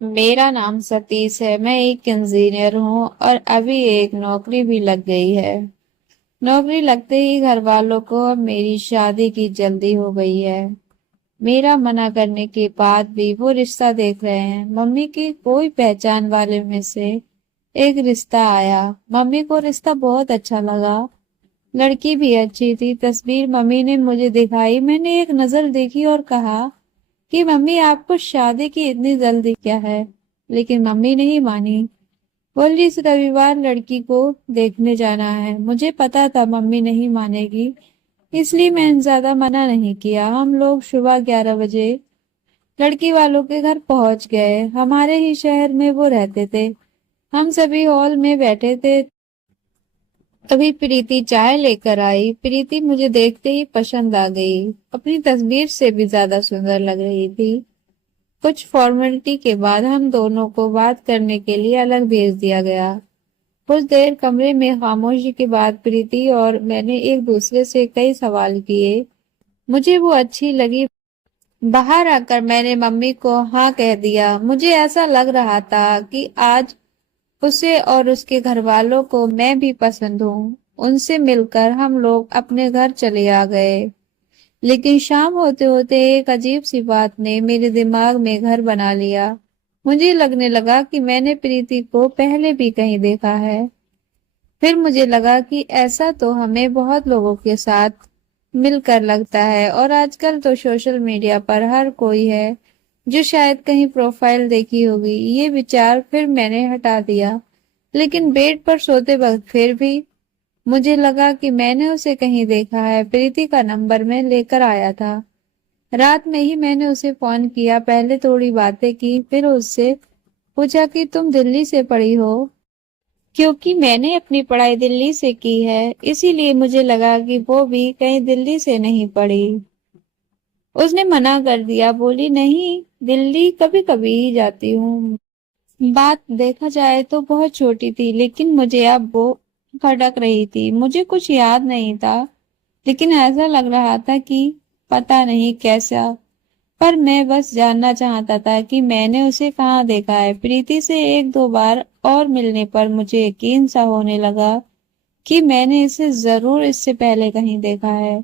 मेरा नाम सतीश है। मैं एक इंजीनियर हूँ और अभी एक नौकरी भी लग गई है। नौकरी लगते ही घर वालों को अब मेरी शादी की जल्दी हो गई है। मेरा मना करने के बाद भी वो रिश्ता देख रहे हैं। मम्मी की कोई पहचान वाले में से एक रिश्ता आया। मम्मी को रिश्ता बहुत अच्छा लगा। लड़की भी अच्छी थी। तस्वीर मम्मी ने मुझे दिखाई। मैंने एक नजर देखी और कहा कि मम्मी आपको शादी की इतनी जल्दी क्या है। लेकिन मम्मी नहीं मानी। बोली इस रविवार लड़की को देखने जाना है। मुझे पता था मम्मी नहीं मानेगी, इसलिए मैंने ज्यादा मना नहीं किया। हम लोग सुबह 11 बजे लड़की वालों के घर पहुंच गए। हमारे ही शहर में वो रहते थे। हम सभी हॉल में बैठे थे। तभी प्रीति चाय लेकर आई। प्रीति मुझे देखते ही पसंद आ गई। अपनी तस्वीर से भी ज्यादा सुंदर लग रही थी। कुछ फॉर्मेलिटी के बाद हम दोनों को बात करने के लिए अलग भेज दिया गया। कुछ देर कमरे में खामोशी के बाद प्रीति और मैंने एक दूसरे से कई सवाल किए। मुझे वो अच्छी लगी। बाहर आकर मैंने मम्मी को हाँ कह दिया। मुझे ऐसा लग रहा था कि आज उसे और उसके घर वालों को मैं भी पसंद हूँ। उनसे मिलकर हम लोग अपने घर चले आ गए। लेकिन शाम होते होते एक अजीब सी बात ने मेरे दिमाग में घर बना लिया। मुझे लगने लगा कि मैंने प्रीति को पहले भी कहीं देखा है। फिर मुझे लगा कि ऐसा तो हमें बहुत लोगों के साथ मिलकर लगता है, और आजकल तो सोशल मीडिया पर हर कोई है जो शायद कहीं प्रोफाइल देखी होगी। ये विचार फिर मैंने हटा दिया। लेकिन बेड पर सोते वक्त फिर भी मुझे लगा कि मैंने उसे कहीं देखा है। प्रीति का नंबर मैं लेकर आया था। रात में ही मैंने उसे फोन किया। पहले थोड़ी बातें की, फिर उससे पूछा कि तुम दिल्ली से पढ़ी हो, क्योंकि मैंने अपनी पढ़ाई दिल्ली से की है। इसीलिए मुझे लगा कि वो भी कहीं दिल्ली से नहीं पढ़ी। उसने मना कर दिया। बोली नहीं, दिल्ली कभी कभी ही जाती हूँ। बात देखा जाए तो बहुत छोटी थी, लेकिन मुझे अब वो खटक रही थी। मुझे कुछ याद नहीं था, लेकिन ऐसा लग रहा था कि पता नहीं कैसा, पर मैं बस जानना चाहता था कि मैंने उसे कहाँ देखा है। प्रीति से एक दो बार और मिलने पर मुझे यकीन सा होने लगा कि मैंने इसे जरूर इससे पहले कहीं देखा है।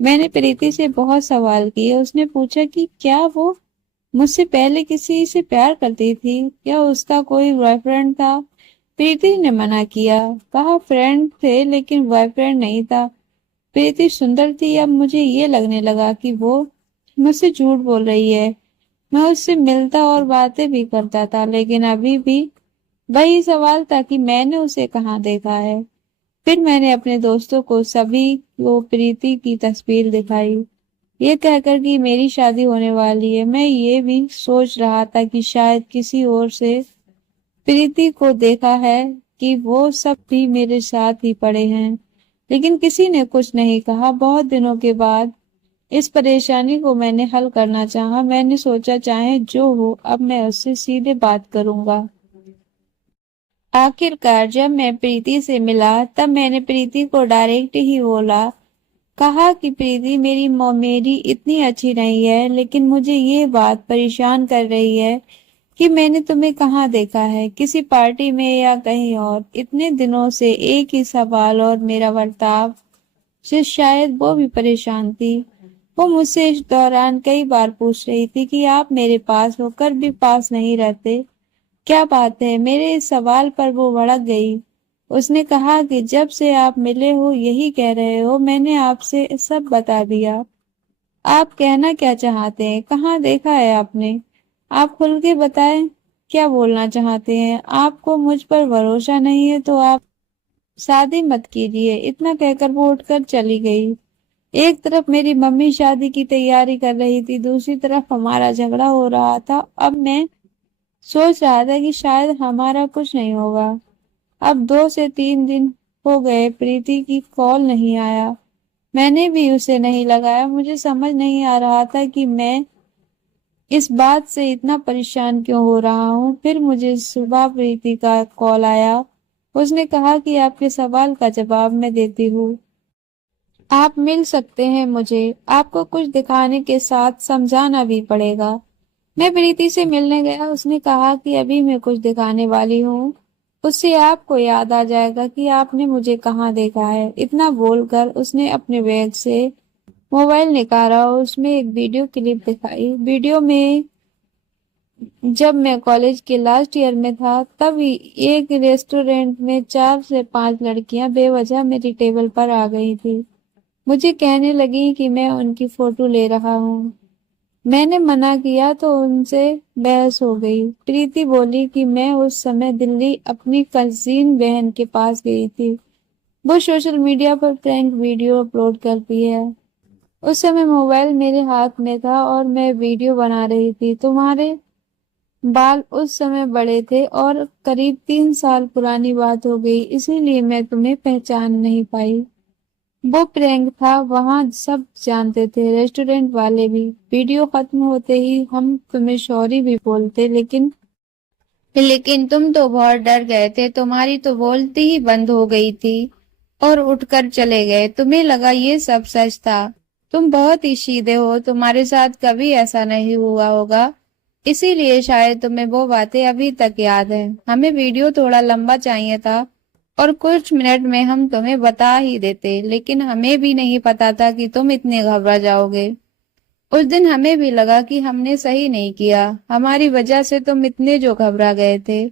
मैंने प्रीति से बहुत सवाल किए। उसने पूछा कि क्या वो मुझसे पहले किसी से प्यार करती थी या उसका कोई बॉयफ्रेंड था। प्रीति ने मना किया। कहा फ्रेंड थे लेकिन बॉयफ्रेंड नहीं था। प्रीति सुंदर थी। अब मुझे ये लगने लगा कि वो मुझसे झूठ बोल रही है। मैं उससे मिलता और बातें भी करता था, लेकिन अभी भी वही सवाल था कि मैंने उसे कहाँ देखा है। फिर मैंने अपने दोस्तों को सभी को प्रीति की तस्वीर दिखाई, ये कहकर कि मेरी शादी होने वाली है। मैं ये भी सोच रहा था कि शायद किसी और से प्रीति को देखा है, कि वो सब भी मेरे साथ ही पड़े हैं। लेकिन किसी ने कुछ नहीं कहा। बहुत दिनों के बाद इस परेशानी को मैंने हल करना चाहा। मैंने सोचा चाहे जो हो, अब मैं उससे सीधे बात करूंगा। आखिरकार जब मैं प्रीति से मिला तब मैंने प्रीति को डायरेक्ट ही बोला। कहा कि प्रीति मेरी इतनी अच्छी नहीं है, लेकिन मुझे ये बात परेशान कर रही है कि मैंने तुम्हें कहाँ देखा है, किसी पार्टी में या कहीं और। इतने दिनों से एक ही सवाल और मेरा बर्ताव से शायद वो भी परेशान थी। वो मुझसे इस दौरान कई बार पूछ रही थी कि आप मेरे पास होकर भी पास नहीं रहते, क्या बात है। मेरे इस सवाल पर वो भड़क गई। उसने कहा कि जब से आप मिले हो यही कह रहे हो। मैंने आपसे सब बता दिया। आप कहना क्या चाहते हैं, कहाँ देखा है आपने? आप खुल के बताएं, क्या बोलना चाहते हैं? आपको मुझ पर भरोसा नहीं है तो आप शादी मत कीजिए। इतना कहकर वो उठकर चली गई। एक तरफ मेरी मम्मी शादी की तैयारी कर रही थी, दूसरी तरफ हमारा झगड़ा हो रहा था। अब मैं सोच रहा था कि शायद हमारा कुछ नहीं होगा। अब 2 से 3 दिन हो गए, प्रीति की कॉल नहीं आया। मैंने भी उसे नहीं लगाया। मुझे समझ नहीं आ रहा था कि मैं इस बात से इतना परेशान क्यों हो रहा हूँ। फिर मुझे सुबह प्रीति का कॉल आया। उसने कहा कि आपके सवाल का जवाब मैं देती हूँ, आप मिल सकते हैं मुझे। आपको कुछ दिखाने के साथ समझाना भी पड़ेगा। मैं प्रीति से मिलने गया, उसने कहा कि अभी मैं कुछ दिखाने वाली हूँ, उससे आपको याद आ जाएगा कि आपने मुझे कहाँ देखा है। इतना बोलकर उसने अपने बैग से मोबाइल निकाला और उसमें एक वीडियो क्लिप दिखाई। वीडियो में जब मैं कॉलेज के लास्ट ईयर में था, तब एक रेस्टोरेंट में 4 से 5 लड़कियां बेवजह मेरी टेबल पर आ गई थी। मुझे कहने लगी कि मैं उनकी फोटो ले रहा हूँ। मैंने मना किया तो उनसे बहस हो गई। प्रीति बोली कि मैं उस समय दिल्ली अपनी कजिन बहन के पास गई थी। वो सोशल मीडिया पर प्रैंक वीडियो अपलोड करती है। उस समय मोबाइल मेरे हाथ में था और मैं वीडियो बना रही थी। तुम्हारे बाल उस समय बड़े थे और करीब 3 साल पुरानी बात हो गई, इसीलिए मैं तुम्हें पहचान नहीं पाई। वो प्रैंक था, वहां सब जानते थे, रेस्टोरेंट वाले भी। वीडियो खत्म होते ही हम तुम्हें सॉरी भी बोलते, लेकिन तुम तो बहुत डर गए थे। तुम्हारी तो बोलती ही बंद हो गई थी और उठकर चले गए। तुम्हें लगा ये सब सच था। तुम बहुत ही सीधे हो, तुम्हारे साथ कभी ऐसा नहीं हुआ होगा, इसीलिए शायद तुम्हें वो बातें अभी तक याद है। हमें वीडियो थोड़ा लंबा चाहिए था और कुछ मिनट में हम तुम्हें बता ही देते, लेकिन हमें भी नहीं पता था कि तुम इतने घबरा जाओगे। उस दिन हमें भी लगा कि हमने सही नहीं किया, हमारी वजह से तुम इतने जो घबरा गए थे।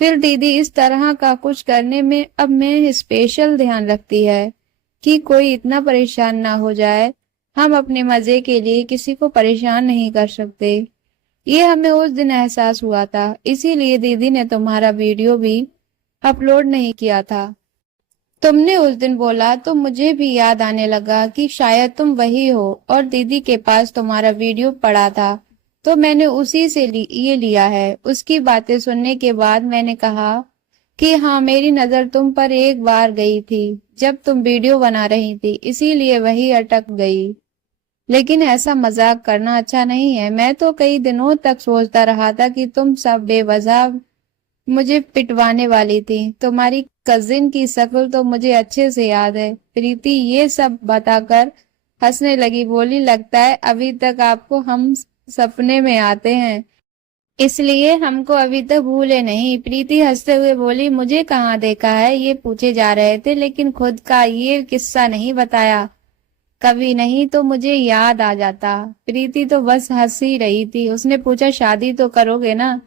फिर दीदी इस तरह का कुछ करने में अब मैं स्पेशल ध्यान रखती है कि कोई इतना परेशान ना हो जाए। हम अपने मजे के लिए किसी को परेशान नहीं कर सकते। ये हमें उस दिन एहसास हुआ था, इसीलिए दीदी ने तुम्हारा वीडियो भी अपलोड नहीं किया था। तुमने उस दिन बोला तो मुझे भी याद आने लगा कि शायद तुम वही हो और दीदी के पास तुम्हारा वीडियो पड़ा था, तो मैंने उसी से ये लिया है। उसकी बातें सुनने के बाद मैंने कहा कि हाँ, मेरी नजर तुम पर एक बार गई थी जब तुम वीडियो बना रही थी, इसीलिए वही अटक गई। लेकिन ऐसा मजाक करना अच्छा नहीं है। मैं तो कई दिनों तक सोचता रहा था कि तुम सब बेवजह मुझे पिटवाने वाली थी। तुम्हारी कजिन की शक्ल तो मुझे अच्छे से याद है। प्रीति ये सब बताकर हंसने लगी, बोली लगता है अभी तक आपको हम सपने में आते हैं, इसलिए हमको अभी तक भूले नहीं। प्रीति हंसते हुए बोली, मुझे कहाँ देखा है ये पूछे जा रहे थे, लेकिन खुद का ये किस्सा नहीं बताया। कभी नहीं तो मुझे याद आ जाता। प्रीति तो बस हंस ही रही थी। उसने पूछा, शादी तो करोगे ना?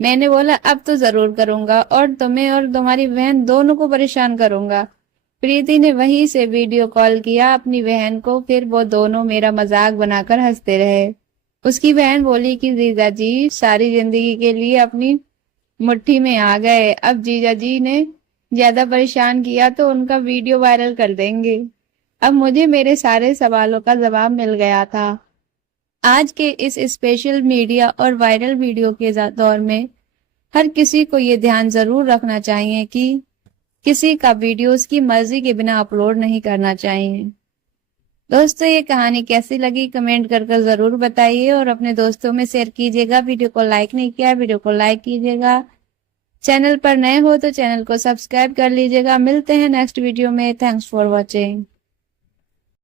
मैंने बोला, अब तो जरूर करूंगा और तुम्हें और तुम्हारी बहन दोनों को परेशान करूंगा। प्रीति ने वहीं से वीडियो कॉल किया अपनी बहन को, फिर वो दोनों मेरा मजाक बनाकर हंसते रहे। उसकी बहन बोली कि जीजा जी सारी जिंदगी के लिए अपनी मुट्ठी में आ गए, अब जीजा जी ने ज्यादा परेशान किया तो उनका वीडियो वायरल कर देंगे। अब मुझे मेरे सारे सवालों का जवाब मिल गया था। आज के इस स्पेशल मीडिया और वायरल वीडियो के दौर में हर किसी को ये ध्यान जरूर रखना चाहिए कि किसी का वीडियो उसकी मर्जी के बिना अपलोड नहीं करना चाहिए। दोस्तों, ये कहानी कैसी लगी कमेंट कर जरूर बताइए और अपने दोस्तों में शेयर कीजिएगा। वीडियो को लाइक नहीं किया, वीडियो को लाइक कीजिएगा। चैनल पर नए हो तो चैनल को सब्सक्राइब कर लीजिएगा। मिलते हैं नेक्स्ट वीडियो में। Thanks for watching.